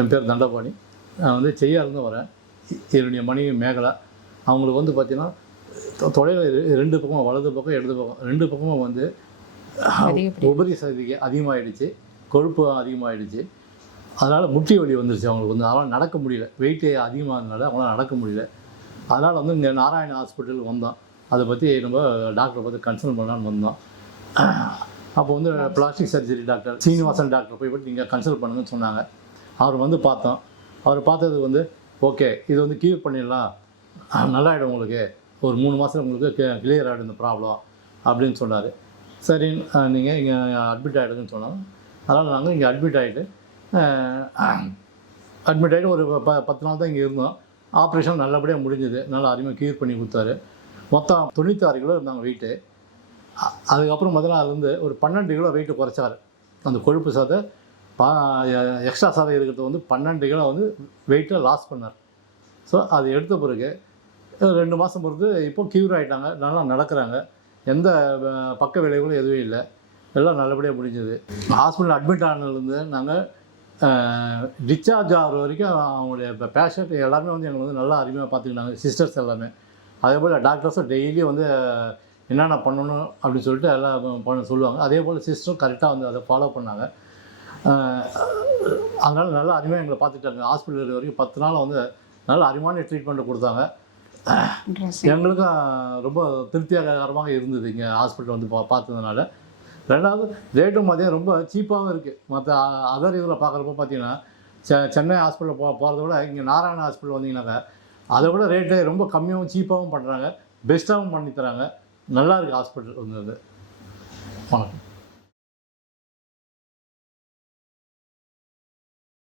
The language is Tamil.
என் பேர் தண்டபாணி. நான் வந்து செய்யாருந்து வரேன். என்னுடைய மனைவி மேகலா. அவங்களுக்கு வந்து பார்த்திங்கன்னா தொடையில் 2 பக்கம், வலது பக்கம் இடது பக்கம் 2 பக்கமும் வந்து உபரி சக்திக்கு அதிகமாகிடுச்சு, கொழுப்பு அதிகமாகிடுச்சு. அதனால் முட்டி வலி வந்துருச்சு அவங்களுக்கு வந்து. அதனால் நடக்க முடியல, வெயிட்டு அதிகமானதுனால அவங்களால நடக்க முடியல. அதனால் வந்து இங்கே நாராயண ஹாஸ்பிட்டலுக்கு வந்தோம். அதை பற்றி நம்ம டாக்டரை பார்த்து கன்சல்ட் பண்ணலான்னு வந்தோம். அப்போ வந்து plastic surgery doctor Srinivasan doctor போய் நீங்கள் கன்சல்ட் பண்ணுங்கன்னு சொன்னாங்க. அவர் வந்து பார்த்தோம். அவர் பார்த்தது வந்து ஓகே, இது வந்து க்யூர் பண்ணிடலாம், நல்லாயிடும் உங்களுக்கு, ஒரு 3 மாதம் உங்களுக்கு கிளியர் ஆகிடும் இந்த ப்ராப்ளம் அப்படின்னு சொன்னார். சரின்னு நீங்கள் இங்கே அட்மிட் ஆகிடுங்கன்னு சொன்னாங்க. அதனால் நாங்கள் இங்கே அட்மிட் ஆகிட்டு ஒரு 10 நாள் தான் இங்கே இருந்தோம். ஆப்ரேஷன் நல்லபடியாக முடிஞ்சுது. நல்லா அருமையாக க்யூர் பண்ணி கொடுத்தாரு. மொத்தம் 96 கிலோ இருந்தாங்க வெயிட்டு. அதுக்கப்புறம் பார்த்தீங்கன்னா அது வந்து ஒரு 12 கிலோ வெயிட்டு குறைச்சார். அந்த கொழுப்பு சதை எக்ஸ்ட்ரா சதை இருக்கிறது வந்து 12 கிலோ வந்து வெயிட்டை லாஸ் பண்ணார். ஸோ அது எடுத்த பிறகு 2 மாதம் பொறுத்து இப்போ க்யூர் ஆகிட்டாங்க, நல்லா நடக்கிறாங்க. எந்த பக்க விளைவுகளும் எதுவும் இல்லை, எல்லாம் நல்லபடியாக முடிஞ்சது. ஹாஸ்பிட்டல் அட்மிட் ஆனதுலேருந்து நாங்கள் டிஸ்சார்ஜ் ஆகிற வரைக்கும் அவங்களுடைய பேஷண்ட் எல்லாமே வந்து எங்களை வந்து நல்லா அருமையாக பார்த்துக்கிட்டாங்க, சிஸ்டர்ஸ் எல்லாமே. அதே போல் டாக்டர்ஸும் டெய்லியும் வந்து என்னென்ன பண்ணணும் அப்படின்னு சொல்லிட்டு எல்லாம் சொல்லுவாங்க. அதே போல் சிஸ்டரும் கரெக்டாக வந்து அதை ஃபாலோ பண்ணாங்க. அதனால் நல்லா அருமையாக எங்களை பார்த்துட்டாங்க. ஹாஸ்பிட்டல் இருக்கிற வரைக்கும் 10 நாள் வந்து நல்ல அருமையான ட்ரீட்மெண்ட்டு கொடுத்தாங்க. எங்களுக்கும் ரொம்ப திருப்திகரமாக இருந்தது இங்கே ஹாஸ்பிட்டல் வந்து பார்த்ததுனால. 2வது ரேட்டும் பார்த்தீங்கன்னா ரொம்ப சீப்பாகவும் இருக்குது. மற்ற அதர் இதில் பார்க்குறப்ப பார்த்தீங்கன்னா சென்னை ஹாஸ்பிட்டலில் போகிறத விட இங்கே நாராயண ஹாஸ்பிட்டல் வந்தீங்கன்னாக்கா அதை விட ரேட்டு ரொம்ப கம்மியாகவும் சீப்பாகவும் பண்ணுறாங்க, பெஸ்ட்டாகவும் பண்ணி தராங்க. நல்லா இருக்குது ஹாஸ்பிட்டல் வந்து. வணக்கம்.